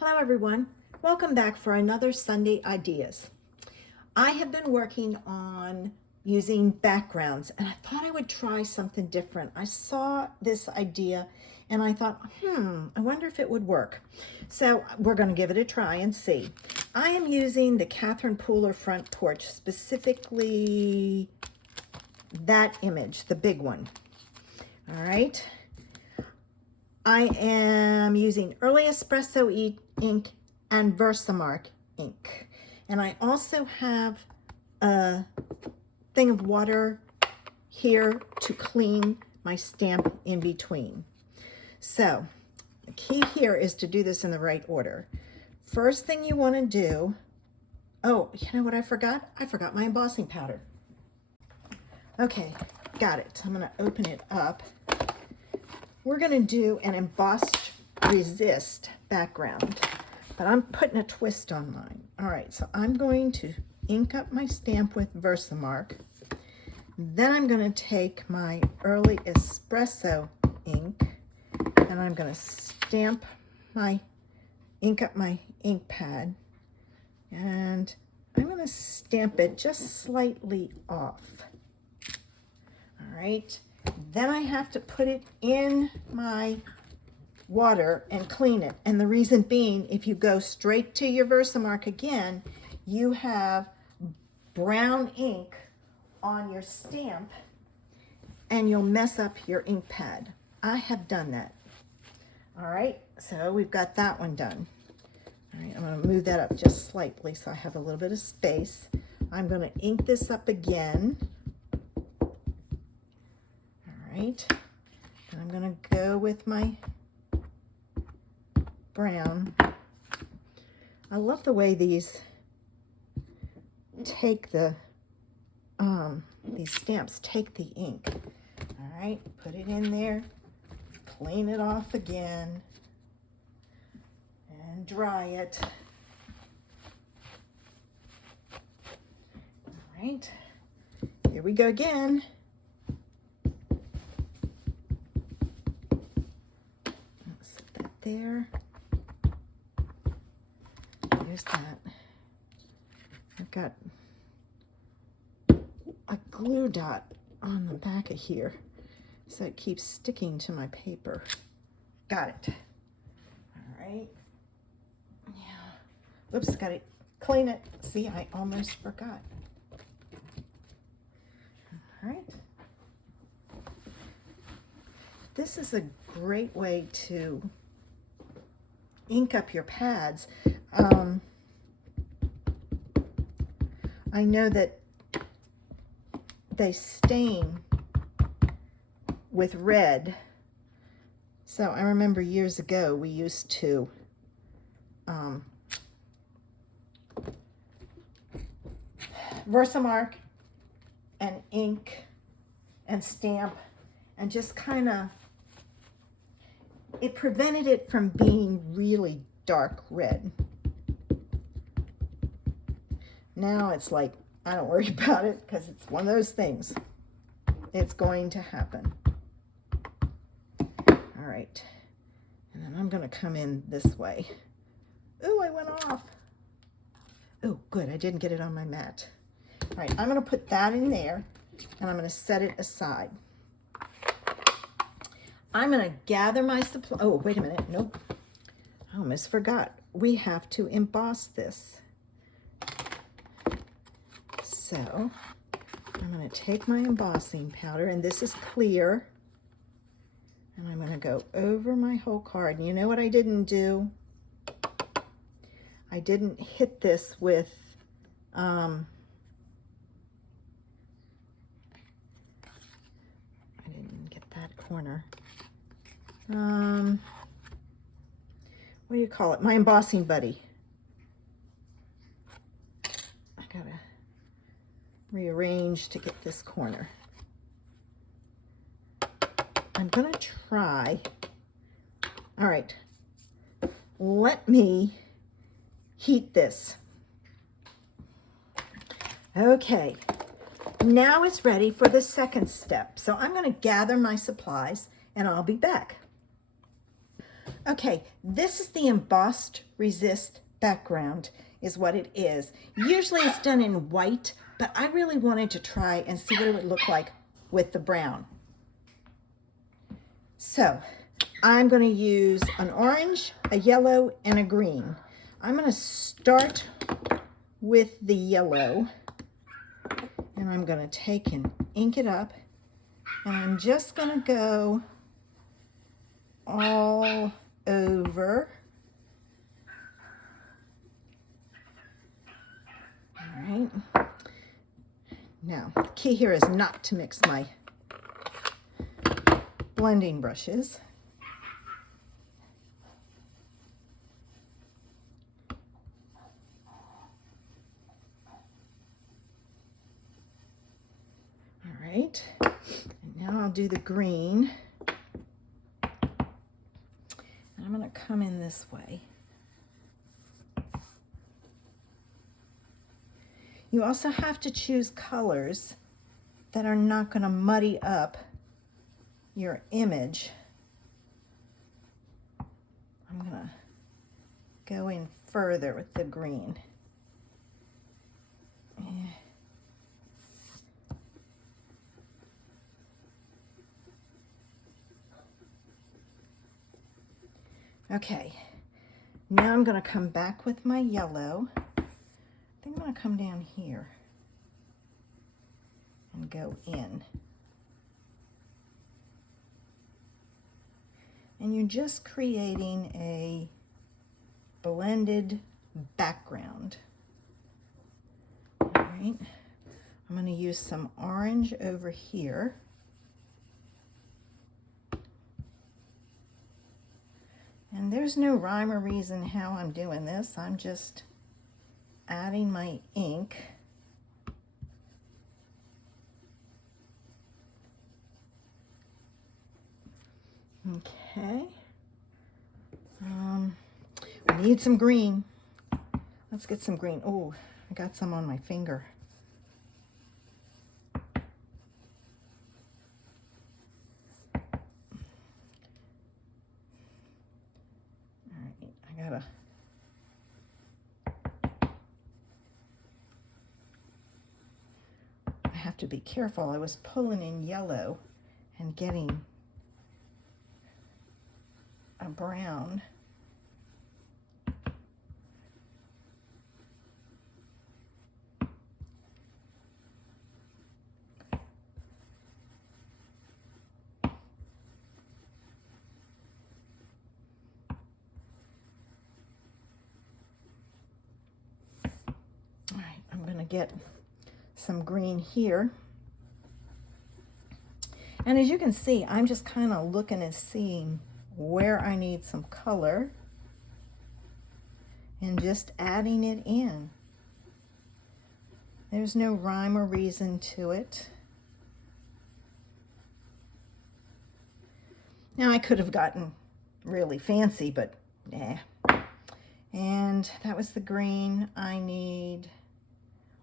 Hello everyone, welcome back for another Sunday Ideas. I have been working on using backgrounds and I thought I would try something different. I saw this idea and I thought, I wonder if it would work. So we're going to give it a try and see. I am using the Catherine Pooler front porch, specifically that image, the big one. All right. I am using Early Espresso ink and Versamark ink. And I also have a thing of water here to clean my stamp in between. So the key here is to do this in the right order. First thing you want to do, oh, you know what I forgot? I forgot my embossing powder. Okay, got it. I'm going to open it up. We're going to do an embossed resist background, but I'm putting a twist on mine. All right, so I'm going to ink up my stamp with Versamark. Then I'm going to take my Early Espresso ink and I'm going to stamp my, ink up my ink pad, and I'm going to stamp it just slightly off. All right. Then I have to put it in my water and clean it. And the reason being, if you go straight to your Versamark again, you have brown ink on your stamp and you'll mess up your ink pad. I have done that. All right, so we've got that one done. All right, I'm going to move that up just slightly so I have a little bit of space. I'm going to ink this up again. Right. And I'm going to go with my brown. I love the way these take the, these stamps take the ink. All right, put it in there, clean it off again, and dry it. All right, here we go again. There. There's that. I've got a glue dot on the back of here, so it keeps sticking to my paper. Got it. All right. Yeah. Oops, got to clean it. See, I almost forgot. All right. This is a great way to ink up your pads. I know that they stain with red. So I remember years ago we used to Versamark and ink and stamp and just kind of, it prevented it from being really dark red. Now it's like, I don't worry about it because it's one of those things. It's going to happen. All right. And then I'm going to come in this way. Ooh, I went off. Oh, good. I didn't get it on my mat. All right. I'm going to put that in there and I'm going to set it aside. I'm going to gather my supply. Oh, wait a minute. Nope. I almost forgot. We have to emboss this. So I'm going to take my embossing powder, and this is clear. And I'm going to go over my whole card. And you know what I didn't do? I didn't hit this with, I didn't get that corner. What do you call it? My embossing buddy. I gotta rearrange to get this corner. I'm gonna try. All right, let me heat this. Okay, now it's ready for the second step. So I'm gonna gather my supplies and I'll be back. Okay, this is the embossed resist background is what it is. Usually it's done in white, but I really wanted to try and see what it would look like with the brown. So I'm going to use an orange, a yellow, and a green. I'm going to start with the yellow, and I'm going to take and ink it up, and I'm just going to go all over. All right. Now, the key here is not to mix my blending brushes. All right. And now I'll do the green. And I'm going to come in this way. You also have to choose colors that are not going to muddy up your image. I'm going to go in further with the green. Okay, now I'm going to come back with my yellow. I think I'm going to come down here and go in. And you're just creating a blended background. All right, I'm going to use some orange over here. And there's no rhyme or reason how I'm doing this. I'm just adding my ink. Okay. I need some green. Let's get some green. Oh, I got some on my finger. I have to be careful. I was pulling in yellow and getting a brown. All right, I'm going to get some green here. And as you can see, I'm just kind of looking and seeing where I need some color and just adding it in. There's no rhyme or reason to it. Now I could have gotten really fancy, but nah. And that was the green. I need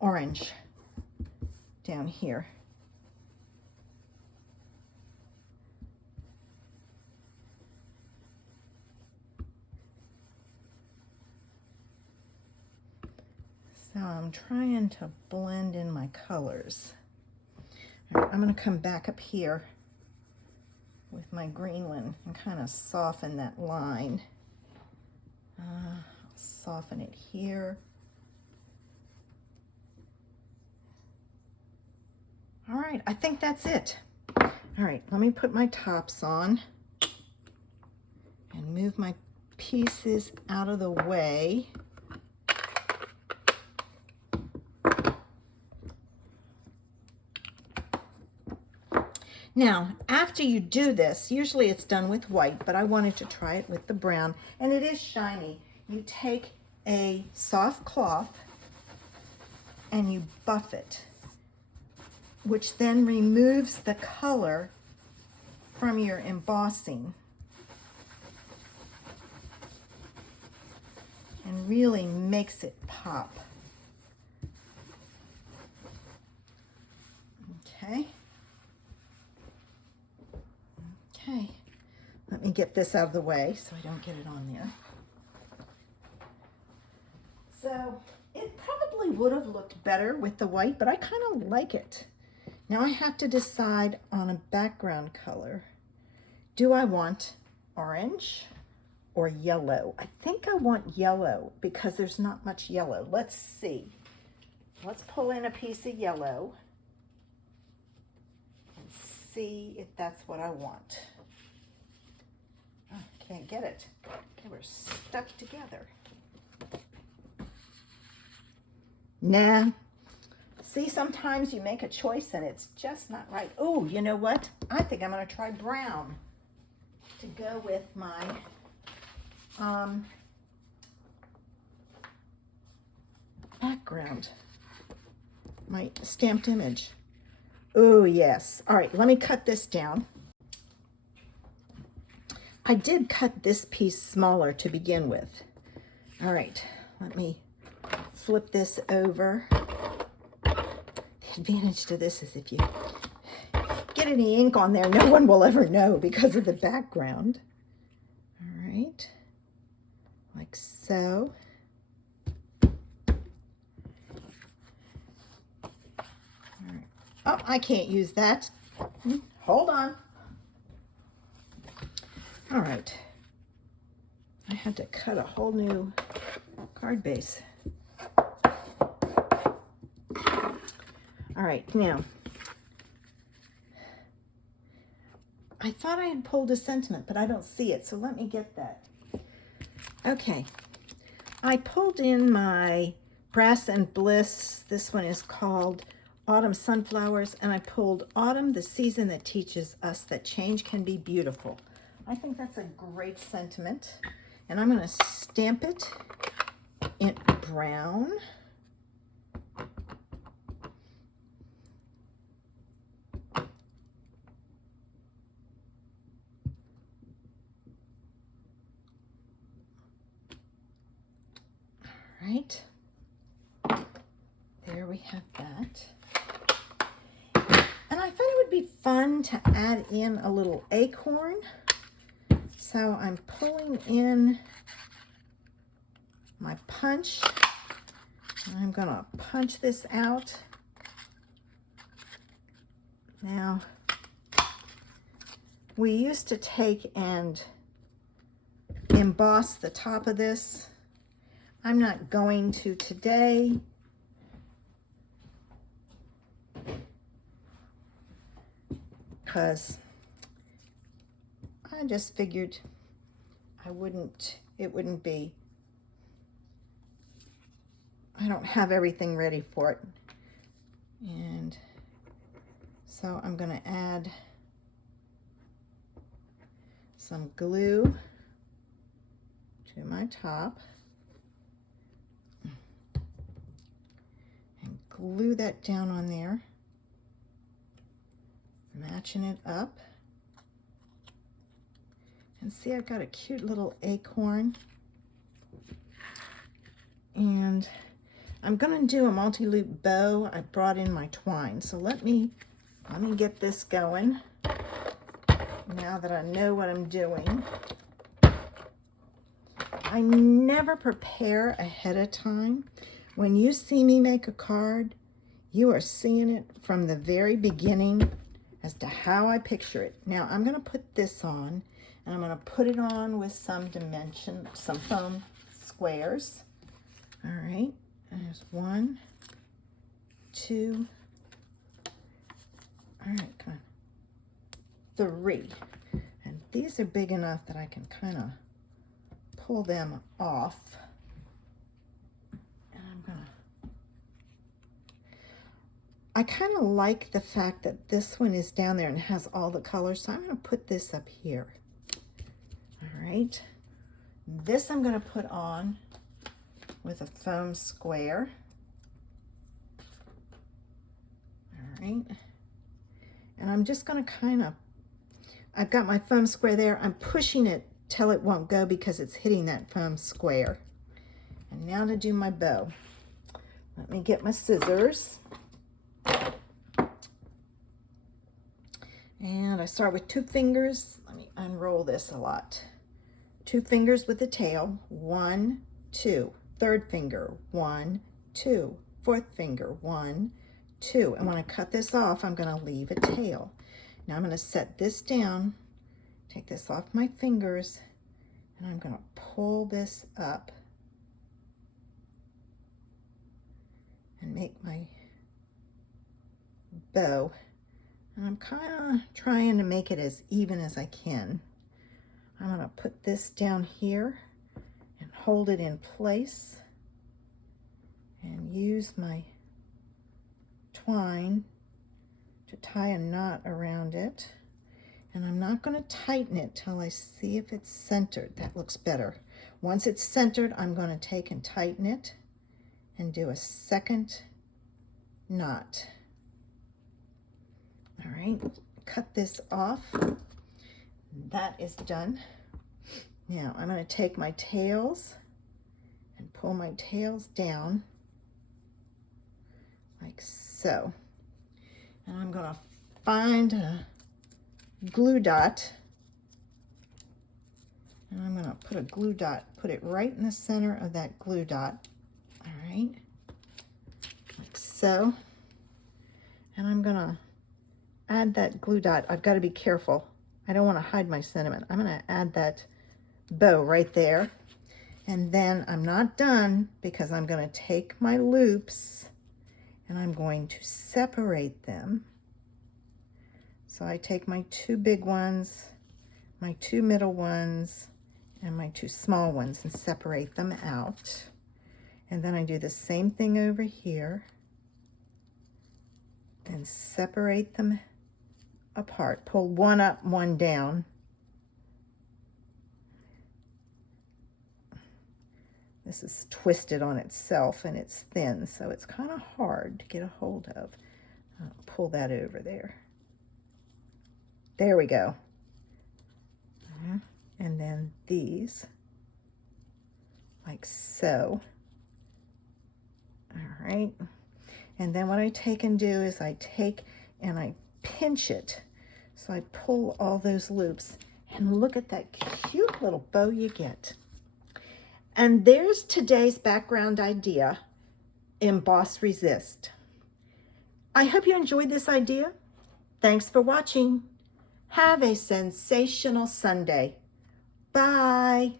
orange down here. So I'm trying to blend in my colors. All right, I'm going to come back up here with my green one and kind of soften that line. Soften it here. All right, I think that's it. All right, let me put my tops on and move my pieces out of the way. Now, after you do this, usually it's done with white, but I wanted to try it with the brown, and it is shiny. You take a soft cloth and you buff it, which then removes the color from your embossing and really makes it pop. Okay. Okay, let me get this out of the way so I don't get it on there. So it probably would have looked better with the white, but I kind of like it. Now I have to decide on a background color. Do I want orange or yellow? I think I want yellow because there's not much yellow. Let's see. Let's pull in a piece of yellow and see if that's what I want. Oh, can't get it. Okay, we're stuck together. Nah. See, sometimes you make a choice and it's just not right. Oh, you know what? I think I'm going to try brown to go with my background, my stamped image. Oh, yes. All right, let me cut this down. I did cut this piece smaller to begin with. All right, let me flip this over. The advantage to this is if you get any ink on there, no one will ever know because of the background. All right, like so. All right. Oh, I can't use that. Hold on. All right. I had to cut a whole new card base. All right, now, I thought I had pulled a sentiment, but I don't see it, so let me get that. Okay, I pulled in my Brass and Bliss. This one is called Autumn Sunflowers, and I pulled Autumn, the season that teaches us that change can be beautiful. I think that's a great sentiment, and I'm going to stamp it in brown. Right, there we have that. And I thought it would be fun to add in a little acorn. So I'm pulling in my punch. And I'm gonna punch this out. Now, we used to take and emboss the top of this. I'm not going to today. Because I just figured it wouldn't be, I don't have everything ready for it. And so I'm going to add some glue to my top. Glue that down on there, matching it up. And see, I've got a cute little acorn. And I'm going to do a multi-loop bow. I brought in my twine. So let me get this going now that I know what I'm doing. I never prepare ahead of time. When you see me make a card, you are seeing it from the very beginning as to how I picture it. Now I'm going to put this on, and I'm going to put it on with some foam squares. All right, there's 1, 2, all right, come on, 3. And these are big enough that I can kind of pull them off. I kind of like the fact that this one is down there and has all the colors, so I'm going to put this up here. All right. This I'm going to put on with a foam square. All right. And I'm just going to kind of, I've got my foam square there. I'm pushing it till it won't go because it's hitting that foam square. And now to do my bow. Let me get my scissors. And I start with 2 fingers. Let me unroll this a lot. 2 fingers with the tail, 1, 2. Third finger, 1, 2. Fourth finger, 1, 2. And when I cut this off, I'm going to leave a tail. Now I'm going to set this down, take this off my fingers, and I'm going to pull this up and make my bow. And I'm kind of trying to make it as even as I can. I'm going to put this down here and hold it in place and use my twine to tie a knot around it. And I'm not going to tighten it till I see if it's centered. That looks better. Once it's centered, I'm going to take and tighten it and do a second knot. All right, cut this off. That is done. Now I'm going to take my tails and pull my tails down like so. And I'm going to find a glue dot, and I'm going to put a glue dot, put it right in the center of that glue dot. All right, like so. And I'm going to add that glue dot. I've got to be careful. I don't want to hide my sentiment. I'm going to add that bow right there. And then I'm not done, because I'm going to take my loops and I'm going to separate them. So I take my 2 big ones, my 2 middle ones, and my 2 small ones and separate them out. And then I do the same thing over here and separate them apart. Pull one up, one down. This is twisted on itself and it's thin, so it's kind of hard to get a hold of. I'll pull that over there. There we go. And then these, like so. All right. And then what I take and do is I take and I pinch it. So I pull all those loops, and look at that cute little bow you get. And there's today's background idea, Emboss Resist. I hope you enjoyed this idea. Thanks for watching. Have a sensational Sunday. Bye.